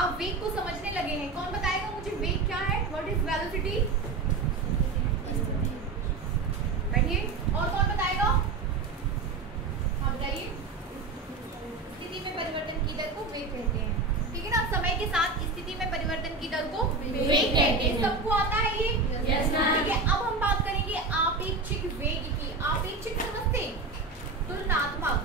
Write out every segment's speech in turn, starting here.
आप वेग को समझने लगे हैं। कौन बताएगा मुझे वेग क्या है? What is velocity? बैठिए। और कौन बताएगा? हाँ बताइए। स्थिति में परिवर्तन की दर को वेग कहते हैं। ठीक है ना, समय के साथ स्थिति में परिवर्तन की दर को वेग कहते हैं। सबको आता है ये? Yes ma'am. ठीक है, अब हम बात करेंगे आपेक्षिक वेग की। आपेक्षिक समझते? तुलनात्मक।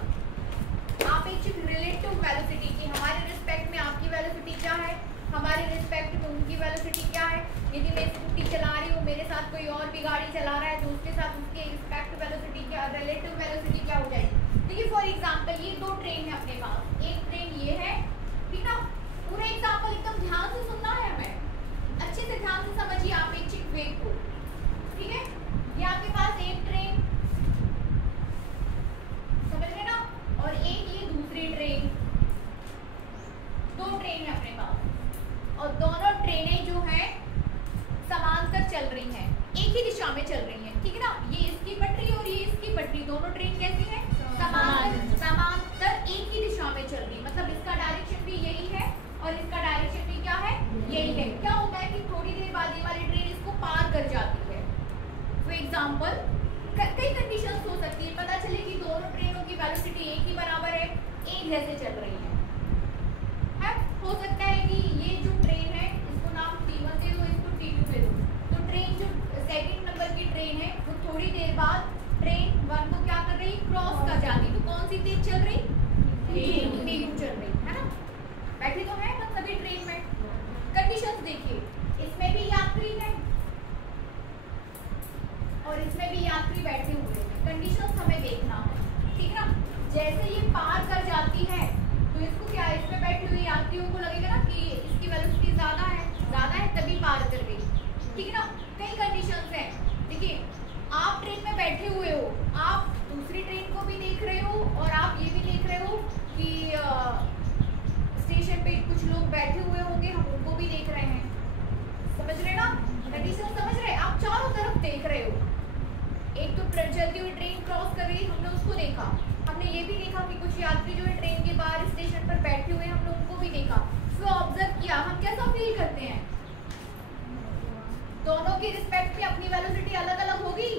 आपेक्षिक रिलेटिव वेलोसिटी की। हमारे रिस्पेक्ट में आपकी वेलोसिटी क्या है, हमारे रिस्पेक्ट में उनकी वेलोसिटी क्या है। यदि मैं स्कूटी चला रही हूँ, मेरे साथ कोई और भी गाड़ी चला रहा है, तो उसके साथ उसके रिस्पेक्ट वेलोसिटी क्या, रिलेटिव वेलोसिटी क्या हो जाएगी। देखिए फॉर एग्जांपल ये दो ट्रेन है अपने पास। एक ट्रेन ये है, ठीक ना। पूरा एग्जांपल एकदम ध्यान से सुनना है, हमें अच्छे से ध्यान से समझिए आपेक्षिक वेग को। ठीक है, ये आपके पास एक ट्रेन, समझ रहे ना, और एक ये दूसरी ट्रेन। दो ट्रेन है अपने पास और दोनों ट्रेनें जो है समांतर चल रही हैं, एक ही दिशा में चल रही हैं। ठीक है ना, ये इसकी पटरी और ये इसकी पटरी, दोनों ट्रेन कैसी है? समांतर एक ही दिशा में चल रही है। मतलब इसका डायरेक्शन भी यही है और इसका डायरेक्शन भी क्या है? यही है। क्या होता है कि थोड़ी देर बाद ये वाली ट्रेन इसको पार कर जाती है। फॉर एग्जांपल कई कंडीशंस हो सकती है, पता चले कि दोनों ट्रेनों की वेलोसिटी एक ही बराबर है, एक जैसे चल रही है। हो सकता है कि ये जो ट्रेन है इसको नाम T1 दे दो, इसको T2 दे दो। तो ट्रेन जो सेकंड नंबर की ट्रेन है वो थोड़ी देर बाद ट्रेन 1 को क्या कर रही? क्रॉस कर जाती। तो कौन सी तेज चल रही? T2 चल रही है ना। बैठे तो है ना सभी ट्रेन में। कंडीशंस देखिए, इसमें भी यात्री है और इसमें भी यात्री बैठे हुए हैं। कंडीशंस हमें देखना है, ठीक है ना। जैसे ये पार कर जाती है तो इसको क्या, इसमें बैठे हुए यात्रियों को लगेगा ना कि इसकी वेलोसिटी ज्यादा है तभी पार कर गई। ठीक है ना, कई कंडीशंस हैं। देखिए आप ट्रेन में बैठे हुए हो, आप दूसरी ट्रेन को भी देख रहे हो और आप ये भी देख रहे हो कि स्टेशन पे कुछ लोग बैठे हुए होंगे, हम उनको भी देख रहे हैं। समझ रहे ना, कंडीशन समझ रहे? आप चारों तरफ देख रहे हो। एक तो चलती हुई ट्रेन क्रॉस कर रही, हमने उसको देखा। हमने ये भी देखा कि कुछ यात्री जो है ट्रेन के बाहर स्टेशन पर बैठे हुए, हमने उनको भी देखा। फिर ऑब्जर्व किया, हम कैसा फील करते हैं? दोनों के रिस्पेक्ट में अपनी वेलोसिटी अलग अलग होगी,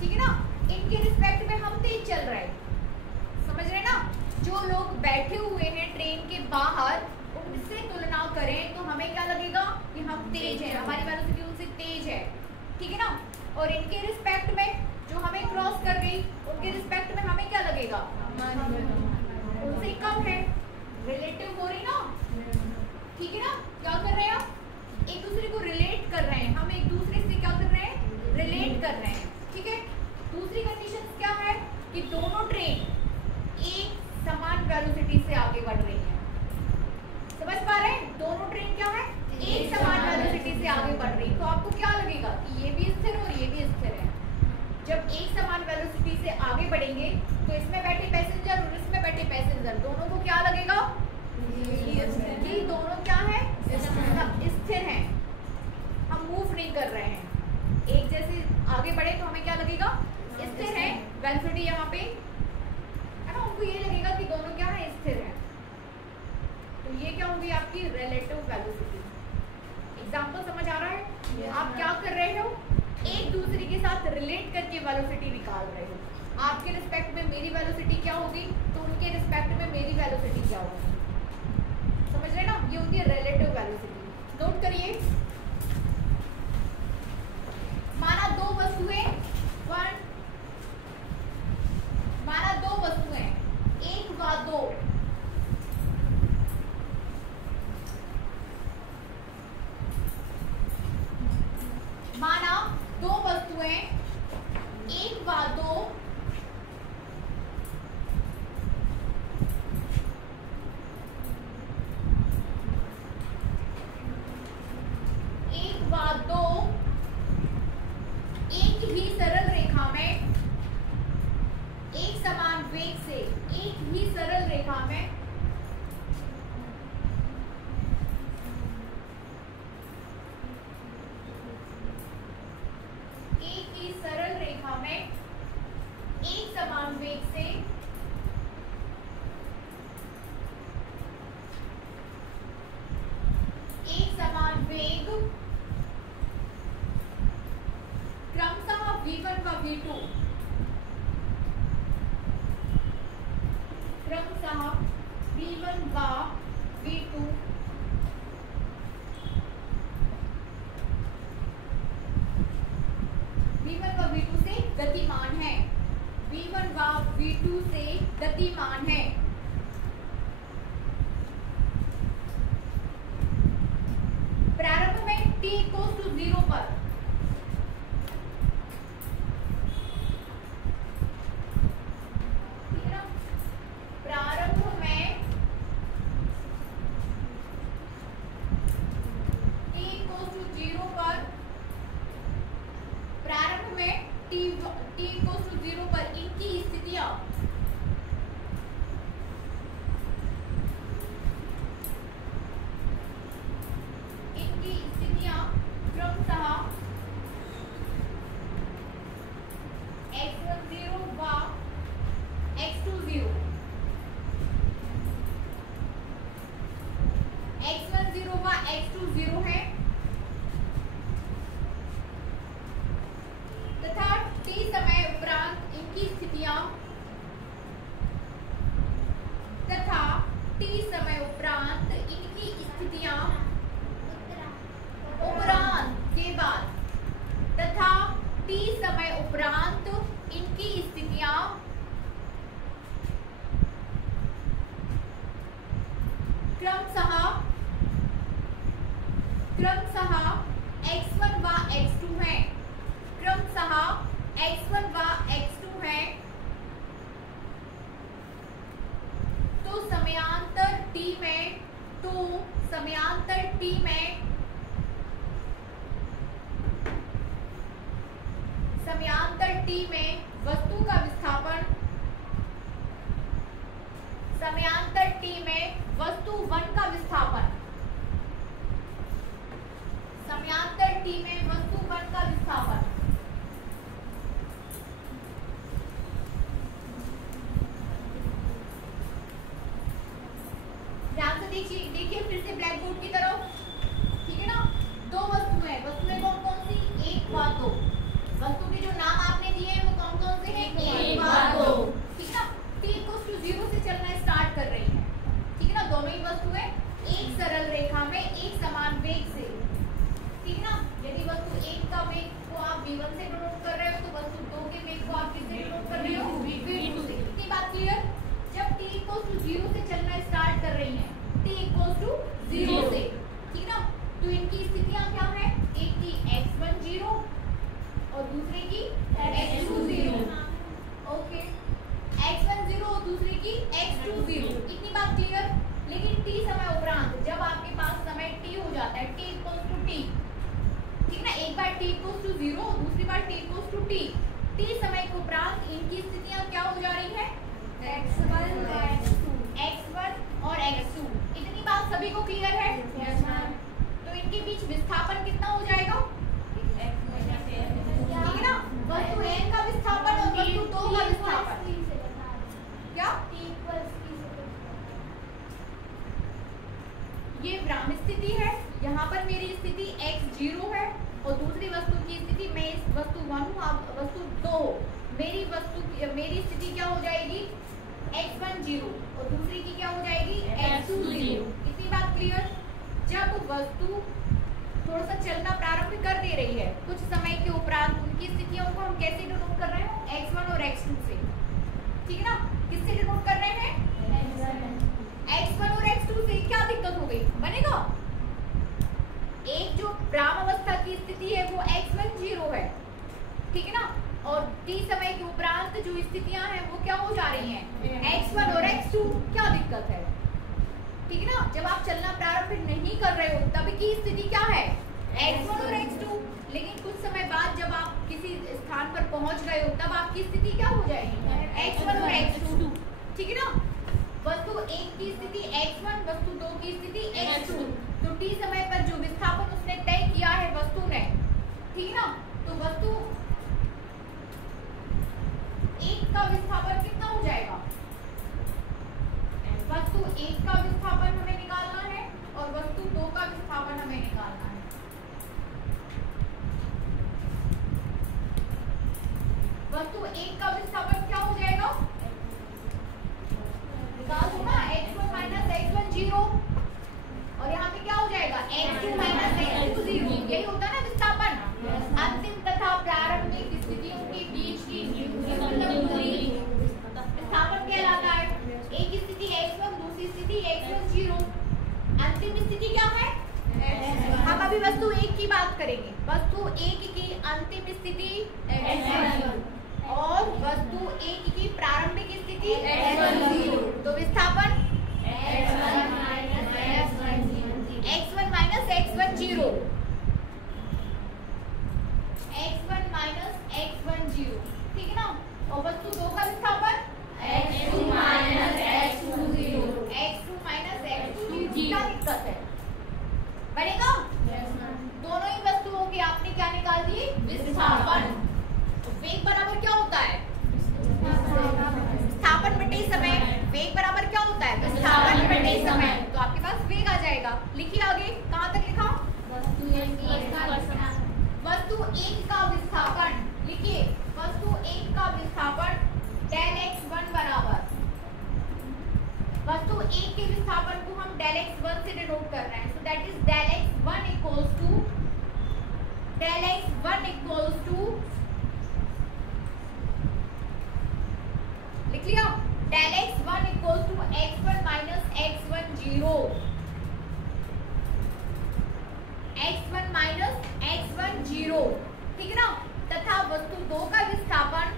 ठीक है ना। इनके रिस्पेक्ट में हम तेज चल रहे हैं, समझ रहे ना। जो लोग बैठे हुए हैं ट्रेन के बाहर, उनसे तुलना करें तो हमें क्या लगेगा कि हम तेज हैं, हमारी वेलोसिटी उनसे तेज है, ठीक है ना। और इनके रिस्पेक्ट में जो हमें क्रॉस कर गई, उनके रिस्पेक्ट में हमें क्या लगेगा? उनसे कम है। रिलेटिव हो रही ना, ठीक है ना। क्या कर रहे हैं आप? एक दूसरे को रिलेट कर रहे हैं, हम एक दूसरे से क्या कर रहे हैं? रिलेट कर रहे हैं, ठीक है। दूसरी कंडीशन क्या है कि दोनों ट्रेन एक समान वेलोसिटी से आगे बढ़ रही है। समझ पा रहे हैं? दोनों ट्रेन क्या है? एक समान वेलोसिटी से आगे बढ़ रही है। तो आपको क्या लगेगा कि ये भी स्थिर और ये भी स्थिर है। जब एक समान वेलोसिटी से आगे बढ़ेंगे तो इसमें बैठे पैसेंजर और इसमें बैठे पैसेंजर दोनों को क्या लगेगा कि दोनों क्या है? स्थिर हैं, हम मूव नहीं कर रहे हैं। एक जैसे आगे बढ़े तो हमें क्या लगेगा? स्थिर है। वेलोसिटी यहाँ पे है ना, उनको ये लगेगा कि दोनों क्या है? स्थिर है। तो ये क्या होगी आपकी रिलेटिव वेलोसिटी। एग्जाम्पल समझ आ रहा है? आप क्या कर रहे हो? एक दूसरे के साथ रिलेट करके वेलोसिटी निकाल रहे हो। आपके रिस्पेक्ट में मेरी वेलोसिटी क्या होगी तो उनके रिस्पेक्ट में मेरी वेलोसिटी क्या होगी। समझ रहे ना, ये होती है रिलेटिव वेलोसिटी। नोट करिए, माना दो वस्तुएं एक व दो, माना दो वस्तुएं एक व दो एक ही सरल रेखा में एक समान वेग से एक ही सरल रेखा में एक समान वेग से V1 व V2 से गतिमान है, V1 व V2 से गतिमान है। प्रारंभ में t = 0 पर क्रमशः x1 व x2 है, क्रमशः x1 व x2 है। तो समयांतर t में वस्तु का विस्थापन, समयांतर t में वस्तु 1 का विस्थापन, समयांतर t में वस्तु 1 का विस्थापन। ध्यान से देखिए फिर से ब्लैक बोर्ड की तरफ, ठीक है ना। दो वस्तुएं, वस्तुएं कौन कौन सी? 1 व 2। वस्तु के जो नाम आपने दिए हैं वो कौन कौन से हैं? 1 व 2, ठीक है ना। t = 0 से चलना स्टार्ट कर रही है, ठीक है ना। दोनों ही वस्तुएं एक सरल रेखा में एक समान वेग से, ठीक है ना। यदि वस्तु 1 का वेग को आप v1 से डिनोट कर रहे हो तो वस्तु 2 के वेग को आप किससे डिनोट कर रहे हो? v2 से। इतनी बात क्लियर। जब t = 0 से चलना स्टार्ट कर रही है, t = 0 से, ठीक है ना। तो इनकी स्थितियां क्या है? एक की x1 0 और दूसरे की x2 0। ओके, x1 0 और दूसरे की x2 0। इतनी बात क्लियर। लेकिन t समय उपरांत जब आपके पास समय t हो जाता है, t = t, ठीक ना। एक बार t = 0 और दूसरी बार t = t, t समय के उपरांत इनकी स्थितियां क्या हो जा रही है? x1 और x2। इतनी बात सभी को क्लियर है? Yes ma'am. तो इनके बीच विस्थापन कितना हो जाएगा? ठीक है ना। वस्तु 1 का विस्थापन और वस्तु 2 का विस्थापन क्या? ये विराम स्थिति है। यहाँ पर मेरी स्थिति x0 है और दूसरी वस्तु की स्थिति, मैं इस वस्तु 1 हूँ, आप वस्तु 2 हो। मेरी स्थिति क्या हो जाएगी? x1 0 और दूसरी की क्या हो जाएगी? x2 0। इतनी बात क्लियर। जब वस्तु थोड़ा सा चलना प्रारंभ कर दे रही है, कुछ समय के उपरांत उनकी स्थितियों को हम कैसे डिनोट कर रहे हैं? x1 और x2 से, ठीक है ना। किससे डिनोट कर रहे हैं? x1 और x2 से। क्या दिक्कत हो गई? बनेगा। एक जो प्रारंभावस्था की स्थिति है वो x1 0 है, ठीक है ना। और t समय के उपरांत जो स्थितियां हैं वो क्या हो जा रही हैं? x1 और x2। क्या दिक्कत है? ठीक है ना। जब आप चलना प्रारंभ नहीं कर रहे हो तब की स्थिति क्या है? x1 और x2। लेकिन कुछ समय बाद जब आप किसी स्थान पर पहुंच गए हो तब आपकी स्थिति क्या हो जाएगी? x1 और x2, ठीक है ना। वस्तु 1 की स्थिति x1, वस्तु 2 की स्थिति x2। तो t समय पर जो विस्थापन उसने तय किया है वस्तु ने, ठीक है ना। तो वस्तु 1 का विस्थापन कितना हो जाएगा? वस्तु 1 का विस्थापन हमें निकालना है और वस्तु 2 का विस्थापन हमें निकालना है। वस्तु 1 का विस्थापन क्या हो जाएगा? निकाल दो ना, x1 - बात करेंगे, वस्तु एक की अंतिम स्थिति और वस्तु एक की प्रारंभिक स्थिति तो विस्थापन x1 minus x1 0, x1 minus x1 0, ठीक है ना। और वस्तु दो का विस्थापन x2 minus x2 0, x2 minus x2 0। क्या दिक्कत है, बनेगा? दोनों ही वस्तुओं के आपने क्या निकाल दिए, विस्थापन। वेग बराबर क्या होता है, विस्थापन बटे समय। वेग बराबर क्या होता है, विस्थापन बटे समय। तो आपके पास वेग आ जाएगा। लिखिए आगे, कहाँ तक लिखा? वस्तु एक का विस्थापन, लिखिए वस्तु एक का विस्थापन डेल x1 बराबर, वस्तु एक के विस्थापन को हम डेल x1 से डिनोट कर रहे हैं। So that is del x1 equals to लिख लिया, del x1 equals to x1 minus x1 0, x1 minus x1 0, ठीक है ना। तथा वस्तु दो का विस्थापन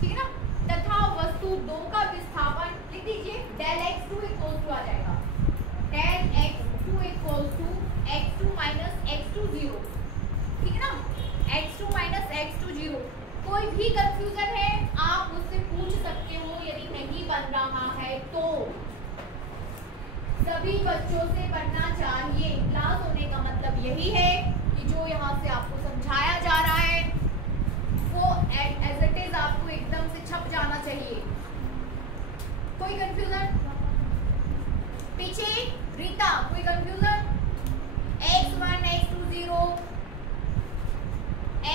ठीक है ना, तथा वस्तु दो का विस्थापन लिख दीजिए, डेल x2 इक्वल्स टू आ जाएगा, del x2 equals to x2 minus x2 0, ठीक है ना, x2 माइनस x2 0। कोई भी कंफ्यूजन है आप मुझसे पूछ सकते हो, यदि नहीं बन रहा है तो सभी बच्चों से बनना चाहिए। क्लास होने का मतलब यही है कि जो यहाँ से आपको समझाया जा रहा है वो एज इट इज आपको एकदम से छप जाना चाहिए। कोई कंफ्यूजन पीछे? रीता, कोई confusion? x1 x2 0,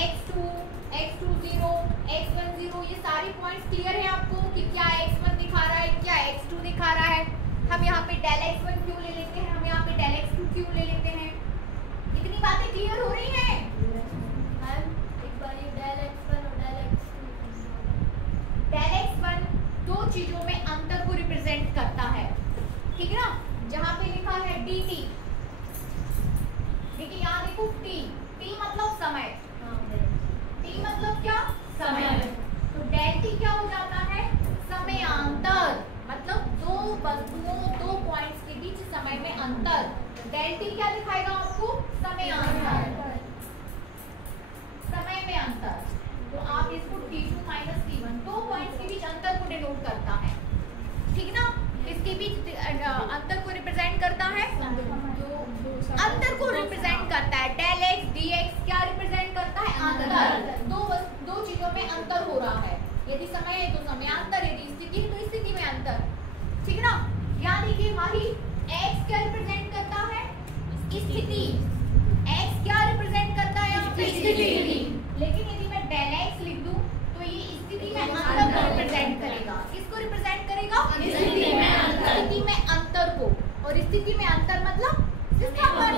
x2 0, x1 0, ये सारी पॉइंट्स क्लियर है आपको कि क्या x1 दिखा रहा है, क्या x2 दिखा रहा है। हम यहाँ पे डेल x1 क्यों ले लेते हैं, हम यहाँ पे डेल x2 क्यों ले लेते हैं। इतनी बातें क्लियर हो रही हैं? एक बार ये डेल x1 और डेल x1 दो चीजों में अंतर को रिप्रेजेंट करता है, ठीक है ना। जहाँ पे लिखा है dt, देखिए यहाँ देखो t मतलब समय, t मतलब क्या, समय। तो डेल t क्या हो जाता है, समयांतर, मतलब दो वस्तुओं दो पॉइंट्स के बीच समय में अंतर। डेल t क्या दिखाएगा आपको, समयांतर, समय में अंतर। तो आप इसको t2 माइनस t1 दो पॉइंट्स के बीच अंतर को डिनोट करता है, ठीक ना। इसके बीच अंतर को रिप्रेजेंट करता है, अंतर को रिप्रेजेंट करता है। डेल x dx क्या रिप्रेजेंट करता है, अंतर। दो चीजों में अंतर हो रहा है, यदि समय है तो समयांतर, यदि स्थिति है तो स्थिति में अंतर, ठीक है ना। यहाँ देखिए माही, x क्या रिप्रेजेंट करता है, स्थिति। x क्या रिप्रेजेंट करता है, स्थिति। लेकिन यदि मैं डेल x लिख दूं तो ये स्थिति में अंतर को रिप्रेजेंट करेगा। किसको रिप्रेजेंट करेगा, स्थिति में अंतर को। और स्थिति में अंतर मतलब विस्थापन,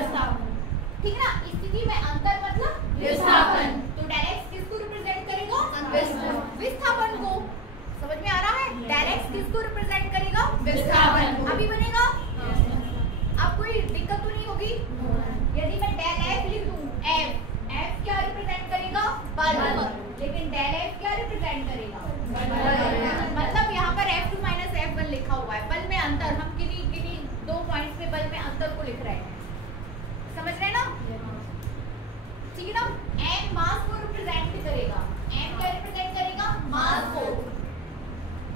ठीक है ना। स्थिति में अंतर मतलब विस्थापन। तो डेल x किसको रिप्रेजेंट करेगा, विस्थापन को। समझ में आ रहा है, डेल x किसको रिप्रेजेंट करेगा, विस्थापन। अभी बनेगा, अब कोई दिक्कत तो नहीं होगी। यदि मैं डेल f लिख दूं, f क्या रिप्रेजेंट करेगा, बल। लेकिन डेल f क्या रिप्रेजेंट करेगा, मतलब यहाँ पर f2 माइनस f1 लिखा हुआ है, बल में अंतर। हम किन्हीं दो पॉइंट्स में बल में अंतर को लिख रहे हैं, समझ रहे हैं ना, ठीक है ना। m मास को रिप्रेजेंट करेगा, m क्या रिप्रेजेंट करेगा, मास को,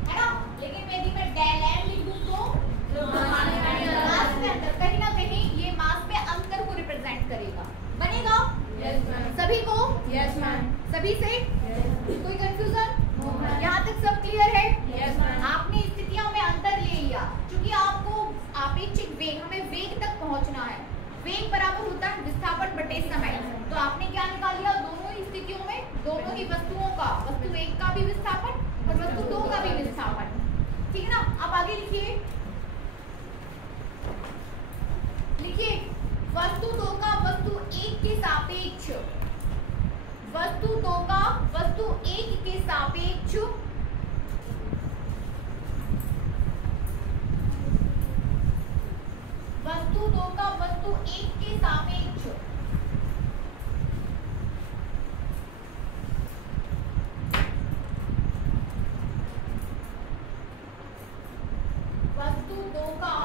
है ना। लेकिन यदि मैं डेल m लिख दूं तो मास में अंतर, कहीं ना कहीं ये मास में अंतर को रिप्रेजेंट करेगा। बनेगा? Yes ma'am. सभी को? Yes ma'am. सभी से? कोई कंफ्यूजन? यहाँ तक सब क्लियर है? Yes ma'am. आपने स्थितियों में अंतर ले लिया, क्योंकि आपको आपेक्षिक वेग, हमें वेग तक पहुंचना है। वेग बराबर होता है विस्थापन बटे समय। तो आपने क्या निकाल लिया, दोनों ही स्थितियों में दोनों ही वस्तुओं का, वस्तु एक का भी विस्थापन और वस्तु दो का भी विस्थापन, ठीक है ना। अब आगे लिखिए, वस्तु दो का वस्तु एक के सापेक्ष वस्तु 2 का वस्तु 1 के सापेक्ष वस्तु 2 का वस्तु 1 के सापेक्ष वस्तु 2 का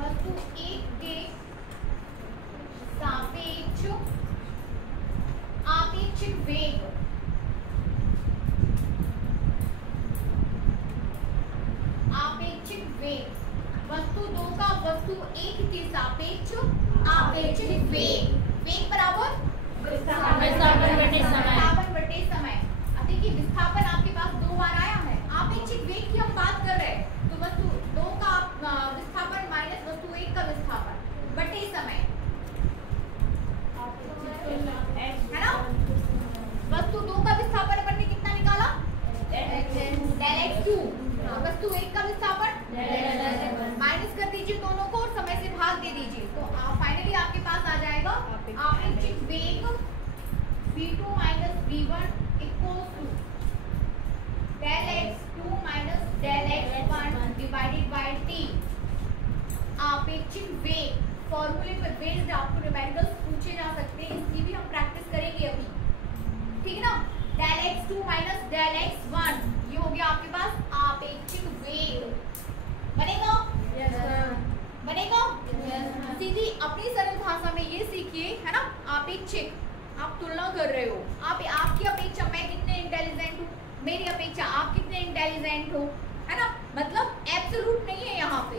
वस्तु 1 के सापेक्ष आपेक्षिक वेग वस्तु 2 का वस्तु 1 के सापेक्ष आपेक्षिक वेग बराबर विस्थापन बटे समय। अब देखिए विस्थापन आपके पास 2 बार आया है, आपेक्षिक वेग की हम बात कर रहे हैं, तो वस्तु 2 का विस्थापन माइनस वस्तु 1 का विस्थापन बटे समय है ना। वस्तु 2 का विस्थापन अपन ने कितना निकाला? Del x2। वस्तु 1 का विस्थापन माइनस कर दीजिए दोनों को और समय से भाग दे दीजिए, तो फाइनली आपके पास आ जाएगा आपेक्षिक वेग v2 minus v1 equals to del x2 minus del x1 divided by t। आपेक्षिक वेग फॉर्मूले पर बेस्ड आपको न्यूमेरिकल्स पूछे जा सकते हैं, इसकी भी हम प्रैक्टिस करेंगे अभी, ठीक है ना। Del x2 minus del x1 ये हो गया आपके पास आपेक्षिक वेग। बनेगा? बनेगा? सीधी अपनी सरल भाषा में ये सीखिए, है ना। आपेक्षिक, आप तुलना कर रहे हो, आपकी अपेक्षा मैं कितने इंटेलिजेंट हूँ, मेरी अपेक्षा आप कितने इंटेलिजेंट हो, है ना। मतलब एब्सोल्यूट नहीं है यहाँ पे।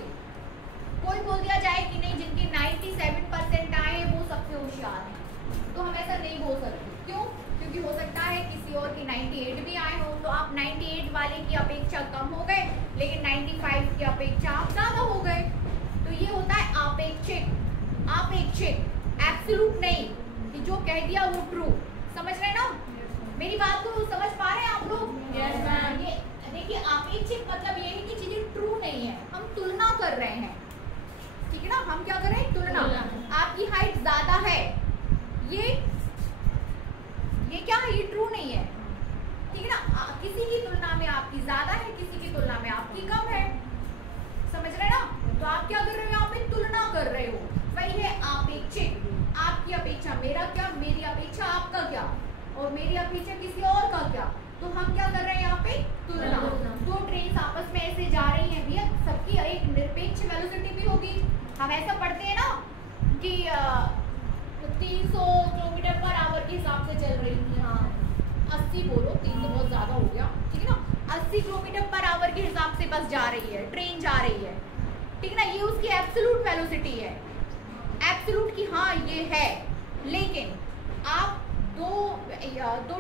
कोई बोल दिया जाए कि नहीं जिनके 97% आए वो सबसे होशियार है, तो हम ऐसा नहीं बोल सकते। क्यों? क्योंकि हो सकता है किसी और की 98 भी आए हो, तो आप 98 वाले की अपेक्षा कम हो गए, लेकिन 95 की अपेक्षा आप ज्यादा हो गए। तो ये होता है आपेक्षिक, एब्सोल्यूट नहीं कि जो कह दिया वो ट्रू। समझ रहे हैं ना मेरी बात को? समझ पा रहे हैं आप लोग? ये देखिए आपेक्षिक मतलब ये है कि चीजें ट्रू नहीं है, हम तुलना कर रहे हैं, ठीक है ना। हम क्या कर रहे हैं? तुलना। आपकी हाइट ज्यादा है, ये क्या है? ये ट्रू नहीं है, ठीक है ना। किसी की तुलना में आपकी ज्यादा है, किसी की तुलना में आपकी कम है, समझ रहे ना। तो आप क्या कर रहे हो? यहाँ पे तुलना कर रहे हो, वही है आपेक्षिक। आपकी अपेक्षा मेरा क्या, मेरी अपेक्षा आपका क्या, और मेरी अपेक्षा किसी और का क्या, तो हम क्या कर रहे हैं यहाँ पे? तुलना। दो ट्रेन आपस में ऐसे जा रही हैं भैया, सबकी एक निरपेक्ष वेलोसिटी भी होगी। हम ऐसा पढ़ते हैं ना कि 300 किलोमीटर पर आवर के हिसाब से चल रही थी, हाँ 80 बोलो, 300 बहुत ज्यादा हो गया, ठीक है ना। 80 किलोमीटर पर आवर के हिसाब से बस जा रही है, ट्रेन जा रही है, ठीक है ना। ये उसकी एब्सोल्यूट वेलोसिटी है, एब्सोल्यूट की, हाँ ये है। लेकिन आप दो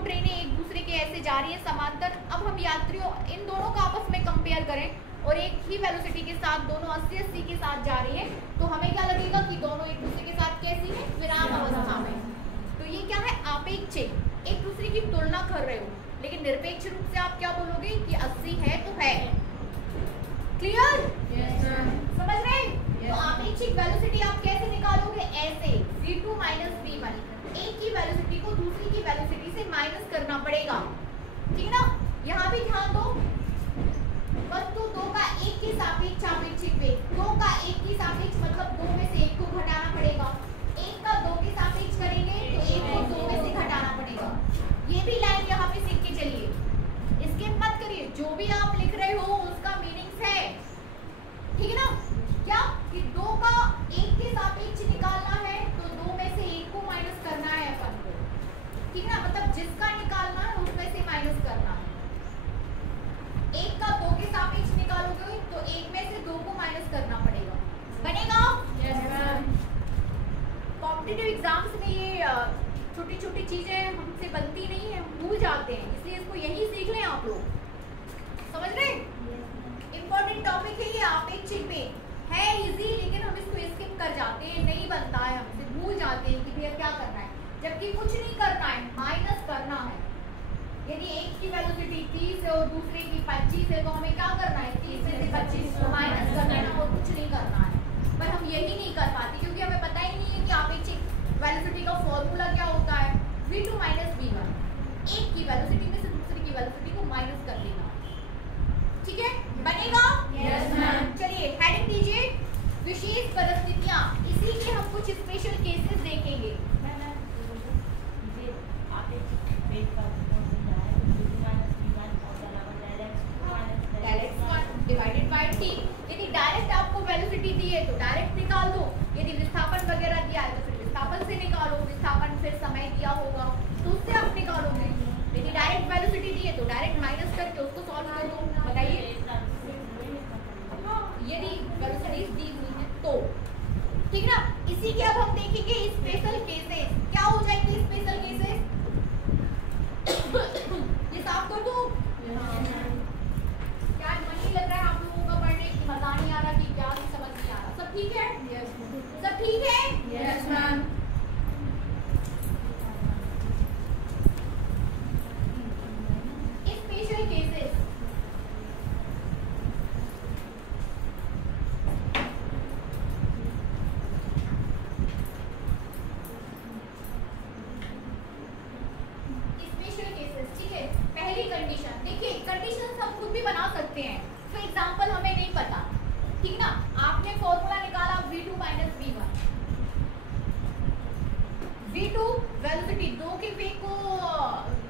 ट्रेनें एक दूसरे के ऐसे जा रही है समांतर, अब हम यात्रियों इन दोनों का आपस में कंपेयर करें और एक ही वेलोसिटी के साथ दोनों 80-80 के साथ जा रही है, तो हमें क्या लगेगा कि दोनों एक दूसरे के साथ कैसी है? विराम अवस्था में। तो ये क्या है? आपेक्षिक, एक दूसरे की तुलना कर रहे हो, लेकिन निरपेक्ष रूप से आप क्या बोलोगे कि 80 है तो है। क्लियर? समझ रहे? तो आपेक्षिक वेलोसिटी आप कैसे निकालोगे? ऐसे v2 माइनस v1, एक की वेलोसिटी को दूसरी की वेलोसिटी से माइनस करना पड़ेगा, ठीक है ना। यहाँ भी ध्यान दो, वस्तु 2 का 1 के सापेक्ष आपेक्षिक वेग, 2 का 1 के सापेक्ष मतलब 2 में से 1 को घटाना पड़ेगा, 1 का 2 के सापेक्ष करेंगे तो 1 को 2 में से घटाना पड़ेगा। ये भी लाइन यहाँ पे सीख के चलिए, इसके मत करिए, जो भी आप लिख रहे हो उसका मीनिंग्स है, ठीक है ना। क्या कि 2 का 1 के सापेक्ष निकालना है तो 2 में से 1 को माइनस करना है अपन को, ठीक है ना। मतलब जिसका निकालना है उसमें से माइनस करना है। 1 का 2 के सापेक्ष निकालोगे तो 1 में से 2 को माइनस करना पड़ेगा। बनेगा? कॉम्पिटिटिव एग्जाम्स में ये छोटी छोटी चीजें हमसे बनती नहीं है, हम भूल जाते हैं, इसलिए इसको यही सीख लें आप लोग। समझ रहे? इंपॉर्टेंट टॉपिक है ये, आपेक्षिक वेग है इजी, लेकिन हम इसको स्किप कर जाते हैं, नहीं बनता है हमसे, भूल जाते हैं कि भैया क्या करना है, जबकि कुछ नहीं करना है, माइनस करना है। यदि एक की वेलोसिटी 30 है और दूसरे की 25 है तो हमें क्या करना है? 30 में से 25 को माइनस करना है और कुछ नहीं करना है। पर हम यही नहीं कर पाते क्योंकि हमें पता ही नहीं है कि आपेक्षिक वेलोसिटी का फॉर्मूला क्या होता है। v2 माइनस v1, एक की वेलोसिटी में से दूसरी की वेलोसिटी को माइनस कर देना, ठीक है, बनेगा? Yes ma'am. चलिए हेडिंग दीजिए विशेष परिस्थितियां, इसी के हम कुछ स्पेशल केसेस देखेंगे। डिवाइडेड बाय t, यदि डायरेक्ट आपको वेलोसिटी दी है तो डायरेक्ट निकाल दो, यदि विस्थापन वगैरह दिया है तो फिर विस्थापन से निकालो, विस्थापन फिर समय दिया होगा तो उससे आप निकालोगे, यदि डायरेक्ट वेलोसिटी दी है तो डायरेक्ट माइनस करके उसको सॉल्व कर दो। बताइए यदि वेलोसिटी दी हुई है तो, ठीक ना। इसी के अब हम देखेंगे स्पेशल केसेस, क्या हो जाएंगे स्पेशल केसेस? ये साफ कर दो। क्या मन नहीं लग रहा है आप लोगों का पढ़ने की, मजा नहीं आ रहा कि क्या समझ नहीं आ रहा? सब ठीक है? सब ठीक है? Yes ma'am. स्पेशल केसेस, ठीक है। पहली कंडीशन देखिए, कंडीशन हम खुद भी बना सकते हैं। फॉर एग्जांपल हमें नहीं पता, ठीक ना, आपने फॉर्मूला निकाला v2 minus v1, v2 velocity दो के वेग को,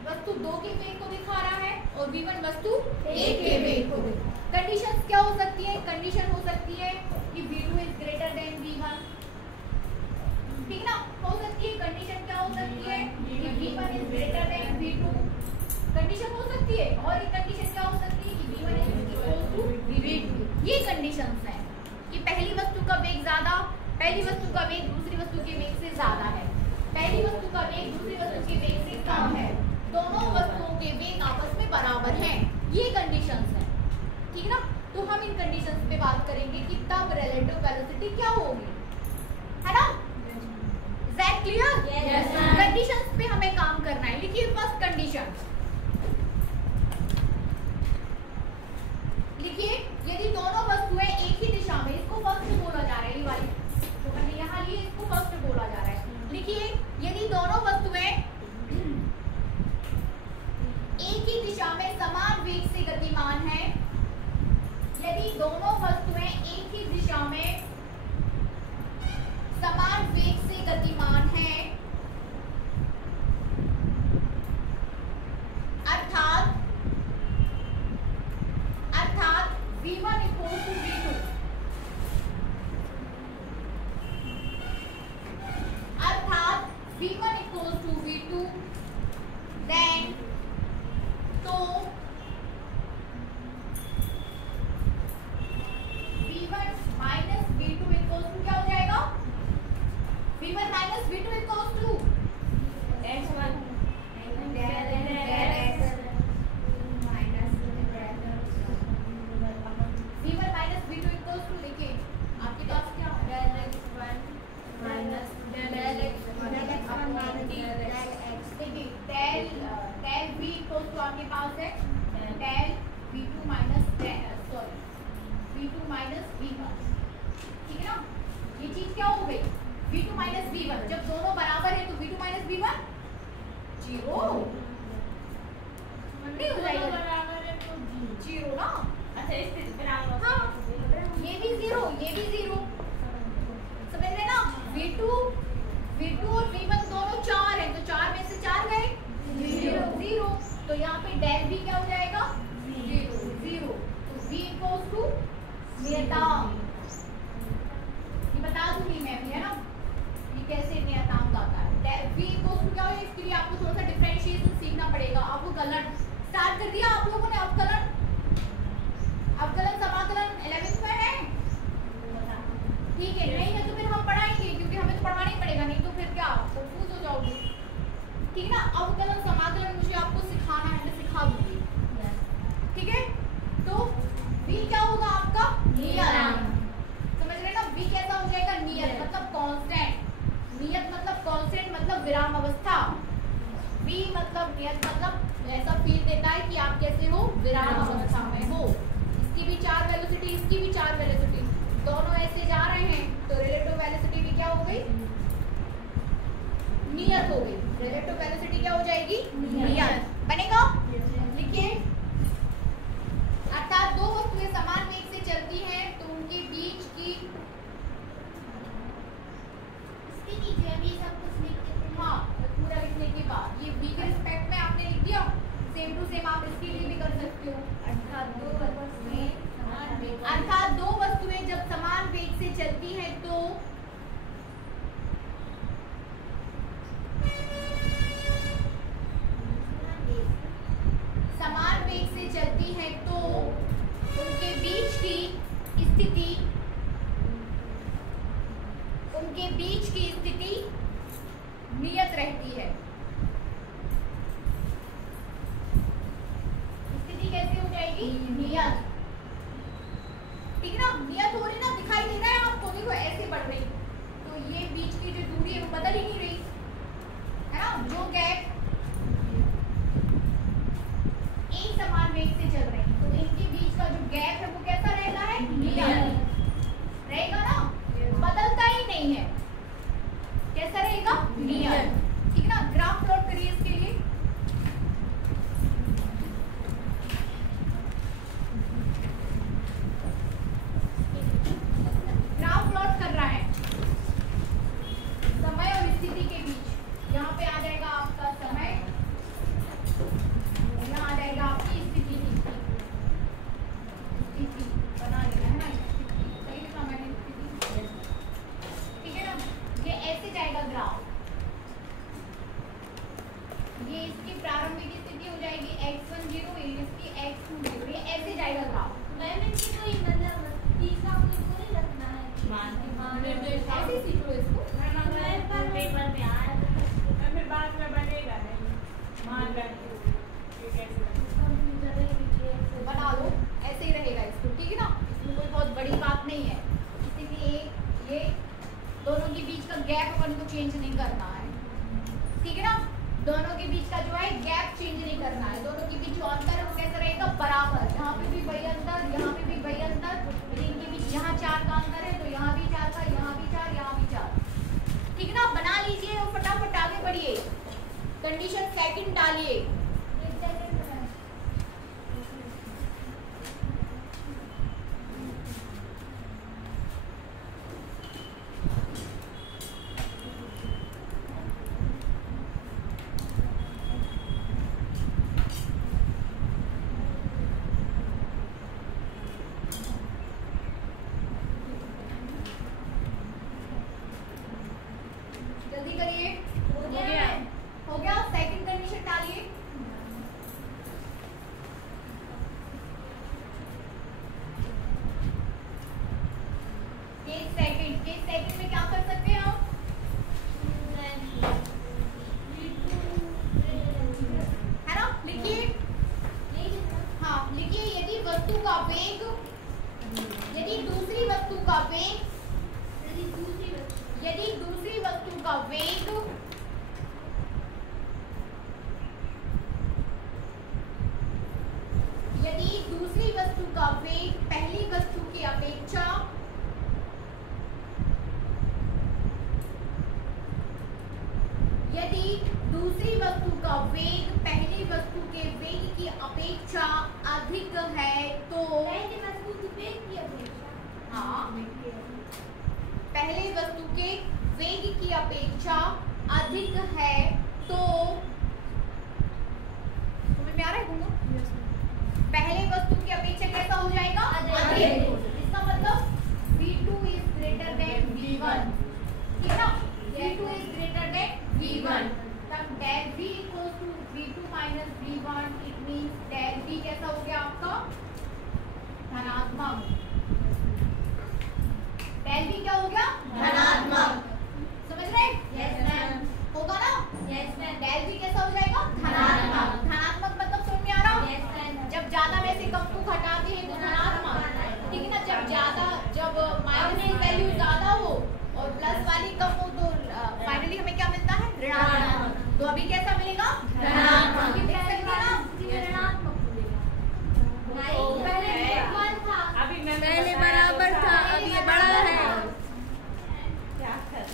वस्तु दो के वेग को दिखा रहा है और v1 वस्तु एक के वेग को। कंडीशंस क्या हो सकती है? कंडीशन हो सकती है कि v2 is greater than v1, ठीक ना, हो सकती है। कंडीशन क्या हो सकती है कि v1 is greater than v2, condition हो सकती है। और एक कंडीशन क्या हो सकती है कि v1 is equal to v2। ये कंडीशंस हैं कि पहली वस्तु का वेग ज्यादा, पहली वस्तु का वेग दूसरी वस्तु के वेग से ज्यादा है, पहली वस्तु का वेग दूसरी वस्तु के वेग से कम है, दोनों वस्तुओं के वेग आपस में बराबर हैं, ये कंडीशंस हैं, ठीक ना। तो हम इन कंडीशंस पे बात करेंगे कि तब रिलेटिव वेलोसिटी क्या होगी, है ना। Is that clear? Yes ma'am. Conditions पे हमें काम करना है। लिखिए फर्स्ट कंडीशन, लिखिए यदि दोनों वस्तुएं एक ही दिशा में, इसको फर्स्ट बोला जा रहा है, ये वाली जो मैंने यहाँ लिए इसको फर्स्ट बोला जा रहा है। लिखिए यदि दोनों वस्तुएं एक ही दिशा में समान वेग से गतिमान हैं, यदि दोनों वस्तुएं एक ही दिशा में समान वेग से गतिमान हैं, अर्थात v1 equals to v2, अर्थात v1 equals to v2, then तो v1 minus v2 equals to क्या हो जाएगा? v1 minus v2 equals to x1 v1 minus v2 equals to, देखिए आपके पास क्या del x1 minus del x1 देखिए del v equals to आपके पास है del v2 minus v2 minus v1, ठीक है ना। ये चीज क्या हो गई? v2 minus v1, जब दोनों बराबर है तो v2 minus v1 जीरो नहीं हो जाएगा, बराबर है तो जीरो ना। अच्छा इस बराबर, हाँ, ये भी जीरो, ये भी जीरो, समझ रहे ना। v2 और v1 दोनों 4 हैं तो 4 में से 4 गए जीरो, तो यहाँ पे डेल v क्या हो जाएगा? जीरो। तो v इक्वल्स टू नियतांक, ये बता दूंगी मैं भी, है ना, ये कैसे नियतांक आता है। v इक्वल्स टू क्या हो, इसके लिए आपको थोड़ा सा डिफरेंशिएशन सीखना पड़ेगा। आपको कलन स्टार्ट कर दिया आप लोगों ने, अवकलन समाकलन 11th में है, ठीक है। नहीं है तो फिर हम पढ़ाएंगे, क्योंकि हमें तो पढ़ाना ही पड़ेगा, नहीं तो फिर क्या कंफ्यूज हो जाओगे, ठीक ना। अवकलन समाकलन मुझे आपको सिखाना है, मैं सिखा दूंगी, ठीक है। तो v क्या होगा आपका? नियत, समझ रहे ना। v कैसा हो जाएगा? नियत मतलब कांस्टेंट, नियत मतलब कांस्टेंट मतलब विराम अवस्था, v मतलब नियत मतलब ऐसा फील देता है कि आप कैसे हो, विराम अवस्था में हो। इसकी भी 4 वेलोसिटी, इसकी भी 4 वेलोसिटी, दोनों ऐसे जा रहे हैं तो रिलेटिव वेलोसिटी भी क्या हो गई? नियत हो गई। रिलेटिव वेलोसिटी सब कुछ लिख के हाँ पूरा लिखने के बाद ये v के रिस्पेक्ट में आपने लिख दिया, सेम टू सेम आप इसके लिए भी कर सकते हो। अर्थात दो वस्तुएं जब समान वेग से चलती हैं तो समान वेग से चलती हैं तो उनके बीच की स्थिति नियत रहती है। स्थिति कैसे हो जाएगी? नियत। ठीक है ना, नियत हो रही ना, दिखाई दे रहा है आपको, देखो ऐसे बढ़ रही, तो ये बीच की जो दूरी है वो बदल ही नहीं रही है ना। जो गैप एक समान वेग से चल रहे हैं तो इनके बीच का जो गैप है वो कैसा रहना है? नियत रहेगा ना, बदलता ही नहीं है। कैसा रहेगा? नियत। ठीक है ना। ग्राफ प्लॉट करिए इसके लिए। ग्राफ प्लॉट कर रहा है समय और स्थिति के बीच। यहाँ पे आ जाएगा आपका समय, यहाँ आ जाएगा आपकी स्थिति बना लेना है ना, सही लिखा मैंने स्थिति। ठीक है ना, ये ऐसे जाएगा ग्राफ, ये इसकी प्रारंभिक स्थिति हो जाएगी x1 0, ये इसकी x2 0, ये ऐसे जाएगा ग्राफ। मैम इसकी कोई मतलब तीसरा कोई नहीं रखना है। ऐसे सीखो इसको। पेपर पे आया फिर बाद में बनेगा नहीं, मान बना लो, ऐसे ही रहेगा इसको। ठीक है ना, इसमें कोई बहुत बड़ी बात नहीं है। इसीलिए ये दोनों के बीच का गैप अपन को चेंज नहीं करना है। ठीक है ना, दोनों के बीच का जो है गैप चेंज नहीं करना है। दोनों के बीच जो अंतर है वो कैसा रहेगा? बराबर। यहाँ पे भी वही अंतर, यहाँ पे भी वही अंतर, इनके बीच यहाँ 4 का अंतर है तो यहाँ भी 4 का, यहाँ भी 4, यहाँ भी 4। ठीक है ना, बना लीजिए और फटाफट आगे बढ़िए। कंडीशन सेकंड डालिए। जल्दी करिए। हो गया। सेकंड कंडीशन डालिए। केस सेकंड में क्या कर सकते हैं हम? है ना, लिखिए। हाँ लिखिए, यदि वस्तु का वेग, यदि दूसरी वस्तु का वेग, यदि दूसरी वस्तु का वेग पहली वस्तु की अपेक्षा यदि दूसरी वस्तु का वेग पहली वस्तु के वेग की अपेक्षा अधिक है तो पहली वस्तु के वेग की अपेक्षा, हाँ, पहले वस्तु के वेग की अपेक्षा अधिक है तो, समझ में आ रहा है गुंगू? पहले वस्तु की अपेक्षा कैसा हो जाएगा? अधिक। इसका मतलब v2 is greater than v1। ठीक है ना, v2 is greater than v1, तब del v equals to v2 minus v1। It means del v कैसा हो गया आपका? धनात्मक। del v क्या हो गया? धनात्मक। समझ रहे? यस मैम, होगा ना? यस मैम, del v कैसा हो जाएगा? धनात्मक। धनात्मक मतलब समझ में आ रहा? यस मैम, जब ज्यादा में से कम को घटाते हैं तो धनात्मक। ठीक है ना, जब माइनस की वैल्यू ज्यादा हो और प्लस वाली कम हो तो फाइनली हमें क्या मिलता है? ऋणात्मक। तो अभी कैसा मिलेगा? धनात्मक। देख सकते हैं ना? ऋणात्मक नहीं, पहले वन था, अभी पहले बराबर था, अब ये बड़ा है। क्या कर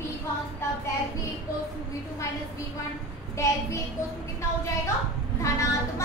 v1 तब del v equals to v2 minus v1 del v equals to कितना हो जाएगा धनात्मक